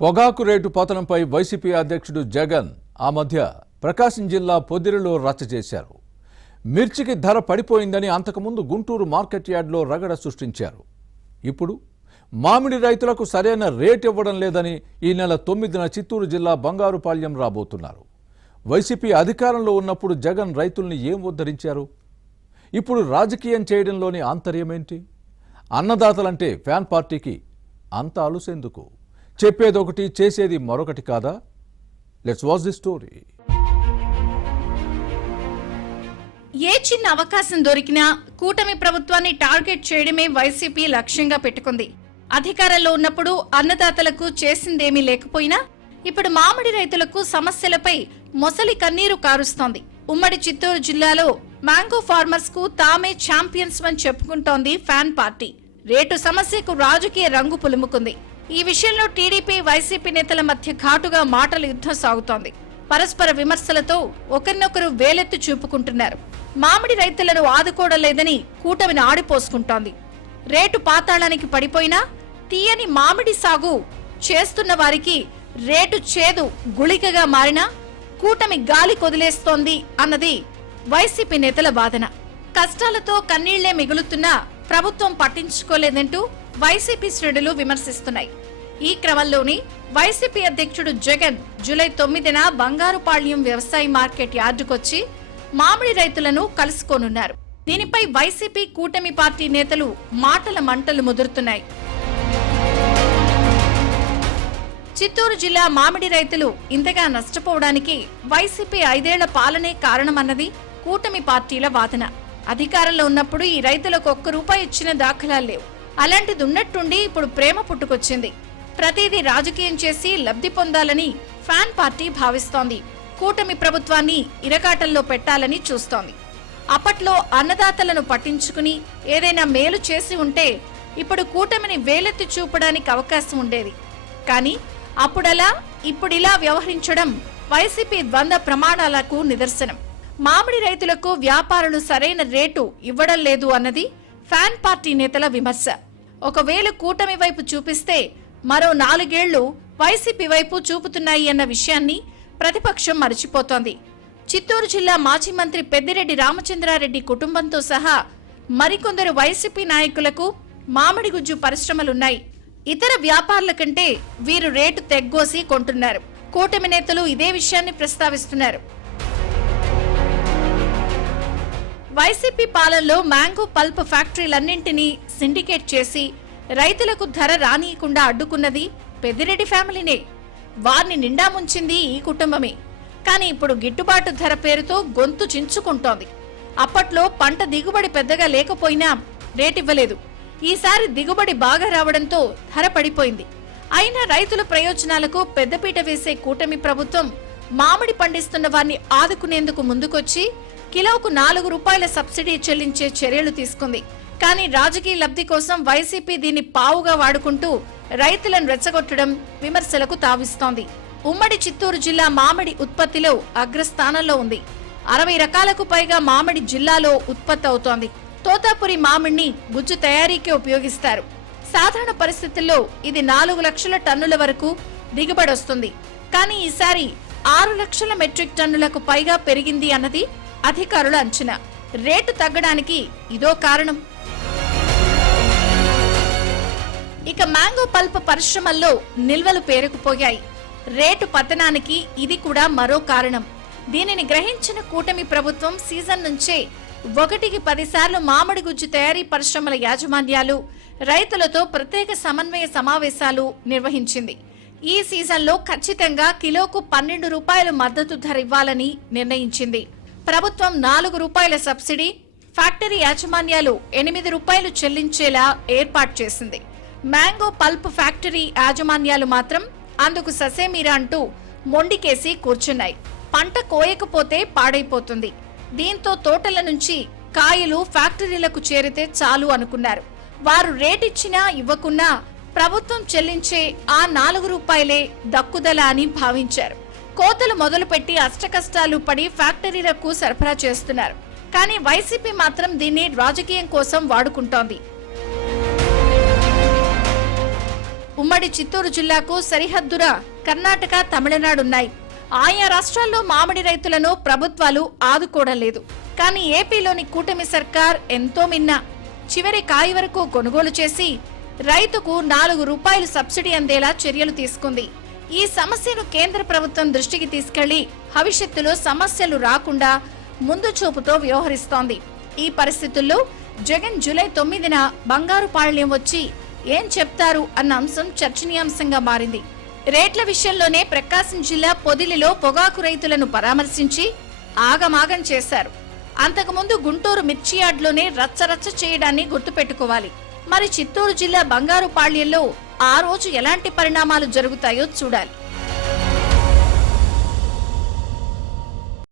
పొగాకు rate పతనంపై YCP అధ్యక్షుడు జగన్ ఆ మధ్య ప్రకాశం జిల్లా పొదిరిలో రచ్చ చేశారు. మిర్చికి ధర పడిపోయిందని అంతకుముందు గుంటూరు మార్కెట్ యార్డ్లో రగడ సృష్టించారు. ఇప్పుడు మామిడి రైతులకు సరైన రేట్ ఇవ్వడం లేదని ఈ నెల 9న చిత్తూరు జిల్లా బంగారుపాళ్యం రాబోతున్నారు. వైసీపీ అధికారంలో ఉన్నప్పుడు జగన్ రైతుల్ని ఏం ఉద్ధరించారు? ఇప్పుడు రాజకీయం చేయడంలోని ఆంతర్యమేంటి? అన్నదాతలంటే ఫ్యాన్ పార్టీకి అంత అలుసెందుకు? చెప్పేదొకటి చేసేది మరొకటి కాదా? Let's watch the story. ఏ చిన్న అవకాశం దొరికినా కూటమి ప్రభుత్వాన్ని టార్గెట్ చేయడమే వైసీపీ లక్ష్యంగా పెట్టుకుంది. అధికారంలో ఉన్నప్పుడు అన్నదాతలకు చేసిందేమీ లేకపోయినా ఇప్పుడు మామిడి రైతులకు సమస్యలపై మొసలి కన్నీరు కారుస్తోంది. ఉమ్మడి చిత్తూరు జిల్లాలో మ్యాంగో ఫార్మర్స్ కు తామే ఛాంపియన్స్ అని చెప్పుకుంటోంది ఫ్యాన్ పార్టీ. రేటు సమస్యకు రాజకీయ రంగు పులుముకుంది. ఈ విషయంలో టీడీపీ వైసీపీ నేతల మధ్య ఘాటుగా మాటల యుద్ధం సాగుతోంది. పరస్పర విమర్శలతో ఒకరినొకరు వేలెత్తి చూపుకుంటున్నారు. మామిడి రైతులను ఆదుకోవడం లేదని కూటమిని ఆడిపోసుకుంటోంది. రేటు పాతాళానికి పడిపోయినా తీయని మామిడి సాగు చేస్తున్న వారికి రేటు చేదు గుళికగా మారినా కూటమి గాలి కొదిలేస్తోంది అన్నది వైసీపీ నేతల వాదన. కష్టాలతో కన్నీళ్లే మిగులుతున్నా ప్రభుత్వం పట్టించుకోలేదంటూ వైసీపీ శ్రేణులు విమర్శిస్తున్నాయి. ఈ క్రమంలోనే వైసీపీ అధ్యక్షుడు జగన్ జూలై 9న బంగారుపాళ్యం వ్యవసాయ మార్కెట్ యార్డుకొచ్చి మామిడి రైతులను కలుసుకోనున్నారు. దీనిపై వైసీపీ కూటమి పార్టీ నేతలు మాటల మంటలు ముదురుతున్నాయి. చిత్తూరు జిల్లా మామిడి రైతులు ఇంతగా నష్టపోవడానికి వైసీపీ 5 ఏళ్ల పాలనే కారణమన్నది కూటమి పార్టీల వాదన. అధికారంలో ఉన్నప్పుడు ఈ రైతులకు ₹1 ఇచ్చిన దాఖలాలు లేవు. అలాంటిది ఉన్నట్టుండి ఇప్పుడు ప్రేమ పుట్టుకొచ్చింది. ప్రతిదీ రాజకీయం చేసి లబ్ధి పొందాలని ఫ్యాన్ పార్టీ భావిస్తోంది. కూటమి ప్రభుత్వాన్ని ఇరకాటంలో పెట్టాలని చూస్తోంది. అప్పట్లో అన్నదాతలను పట్టించుకుని ఏదైనా మేలు చేసి ఉంటే ఇప్పుడు కూటమిని వేలెత్తి చూపడానికి అవకాశం ఉండేది. కానీ అప్పుడలా ఇప్పుడిలా వ్యవహరించడం వైసీపీ ద్వంద్వ ప్రమాణాలకు నిదర్శనం. మామిడి రైతులకు వ్యాపారులు సరైన రేటు ఇవ్వడం లేదు అన్నది ఫ్యాన్ పార్టీ నేతల విమర్శ. ఒకవేళ కూటమి వైపు చూపిస్తే మరో 4 ఏళ్లు వైసీపీ వైపు చూపుతున్నాయి అన్న విషయాన్ని ప్రతిపక్షం మరిచిపోతోంది. చిత్తూరు జిల్లా మాజీ మంత్రి పెద్దిరెడ్డి రామచంద్రారెడ్డి కుటుంబంతో సహా మరికొందరు వైసీపీ నాయకులకు మామిడి గుజ్జు పరిశ్రమలున్నాయి. ఇతర వ్యాపారుల కంటే వీరు రేటు తెగ్గోసి కొంటున్నారు. కూటమి నేతలు ఇదే విషయాన్ని ప్రస్తావిస్తున్నారు. వైసీపీ పాలనలో మ్యాంగో పల్ప్ ఫ్యాక్టరీలన్నింటినీ సిండికేట్ చేసి రైతులకు ధర రానియకుండా అడ్డుకున్నది పెద్దిరెడ్డి ఫ్యామిలీనే. వారిని నిండా ముంచింది ఈ కుటుంబమే. కానీ ఇప్పుడు గిట్టుబాటు ధర పేరుతో గొంతు చించుకుంటోంది. అప్పట్లో పంట దిగుబడి పెద్దగా లేకపోయినా రేటివ్వలేదు. ఈసారి దిగుబడి బాగా రావడంతో ధర పడిపోయింది. అయినా రైతుల ప్రయోజనాలకు పెద్దపీట వేసే కూటమి ప్రభుత్వం మామిడి పండిస్తున్న వారిని ఆదుకునేందుకు ముందుకొచ్చి కిలోకు ₹4 సబ్సిడీ చెల్లించే చర్యలు తీసుకుంది. కానీ రాజకీయ లబ్ధి కోసం వైసీపీ దీన్ని పావుగా వాడుకుంటూ రైతులను రెచ్చగొట్టడం విమర్శలకు తావిస్తోంది. ఉమ్మడి చిత్తూరు జిల్లా మామిడి ఉత్పత్తిలో అగ్రస్థానంలో ఉంది. 60 రకాలకు పైగా మామిడి జిల్లాలో ఉత్పత్తి అవుతోంది. తోతాపురి మామిడిని గుజ్జు తయారీకి ఉపయోగిస్తారు. సాధారణ పరిస్థితుల్లో ఇది 4 లక్షల టన్నుల వరకు దిగుబడి వస్తుంది. కానీ ఈసారి 6 లక్షల మెట్రిక్ టన్నులకు పైగా పెరిగింది అన్నది అధికారుల అంచనా. రేటు తగ్గడానికి ఇదో కారణం. ఇక మ్యాంగో పల్ప్ పరిశ్రమల్లో నిల్వలు పేరుకుపోయాయి. రేటు పతనానికి ఇది కూడా మరో కారణం. దీనిని గ్రహించిన కూటమి ప్రభుత్వం సీజన్ నుంచే 1కి 10 సార్లు మామిడి గుజ్జు తయారీ పరిశ్రమల యాజమాన్యాలు రైతులతో ప్రత్యేక సమన్వయ సమావేశాలు నిర్వహించింది. ఈ సీజన్లో ఖచ్చితంగా కిలోకు ₹12 మద్దతు ధర ఇవ్వాలని నిర్ణయించింది. ప్రభుత్వం ₹4 సబ్సిడీ, ఫ్యాక్టరీ యాజమాన్యాలు ₹8 చెల్లించేలా ఏర్పాటు చేసింది. మ్యాంగో పల్ప్ ఫ్యాక్టరీ యాజమాన్యాలు మాత్రం అందుకు ససేమిరా అంటూ మొండికేసి కూర్చున్నాయి. పంట కోయకపోతే పాడైపోతుంది. దీంతో తోటల నుంచి కాయలు ఫ్యాక్టరీలకు చేరితే చాలు అనుకున్నారు. వారు రేటిచ్చినా ఇవ్వకున్నా ప్రభుత్వం చెల్లించే ఆ ₹4 దక్కుదల అని భావించారు. కోతలు మొదలుపెట్టి అష్టకష్టాలు పడి ఫ్యాక్టరీలకు సరఫరా చేస్తున్నారు. కానీ వైసీపీ మాత్రం దీన్ని రాజకీయం కోసం వాడుకుంటోంది. ఉమ్మడి చిత్తూరు జిల్లాకు సరిహద్దున కర్ణాటక, తమిళనాడున్నాయి. ఆయా రాష్ట్రాల్లో మామిడి రైతులను ప్రభుత్వాలు ఆదుకోవడం లేదు. కానీ ఏపీలోని కూటమి సర్కార్ ఎంతో మిన్న చివరి కాయ వరకు కొనుగోలు చేసి రైతుకు ₹4 సబ్సిడీ అందేలా చర్యలు తీసుకుంది. ఈ సమస్యను కేంద్ర ప్రభుత్వం దృష్టికి తీసుకెళ్లి భవిష్యత్తులో సమస్యలు రాకుండా ముందు చూపుతో వ్యవహరిస్తోంది. ఈ పరిస్థితుల్లో జగన్ జూలై 9న బంగారుపాళ్యం వచ్చి ఏం చెప్తారు అన్న అంశం చర్చనీయాంశంగా మారింది. రేట్ల విషయంలోనే ప్రకాశం జిల్లా పొదిలిలో పొగాకు రైతులను పరామర్శించి ఆగమాగం చేశారు. అంతకుముందు గుంటూరు మిర్చి యార్డ్లోనే రచ్చరచ్చ చేయడాన్ని గుర్తుపెట్టుకోవాలి. మరి చిత్తూరు జిల్లా బంగారుపాళ్యంలో ఆ రోజు ఎలాంటి పరిణామాలు జరుగుతాయో చూడాలి.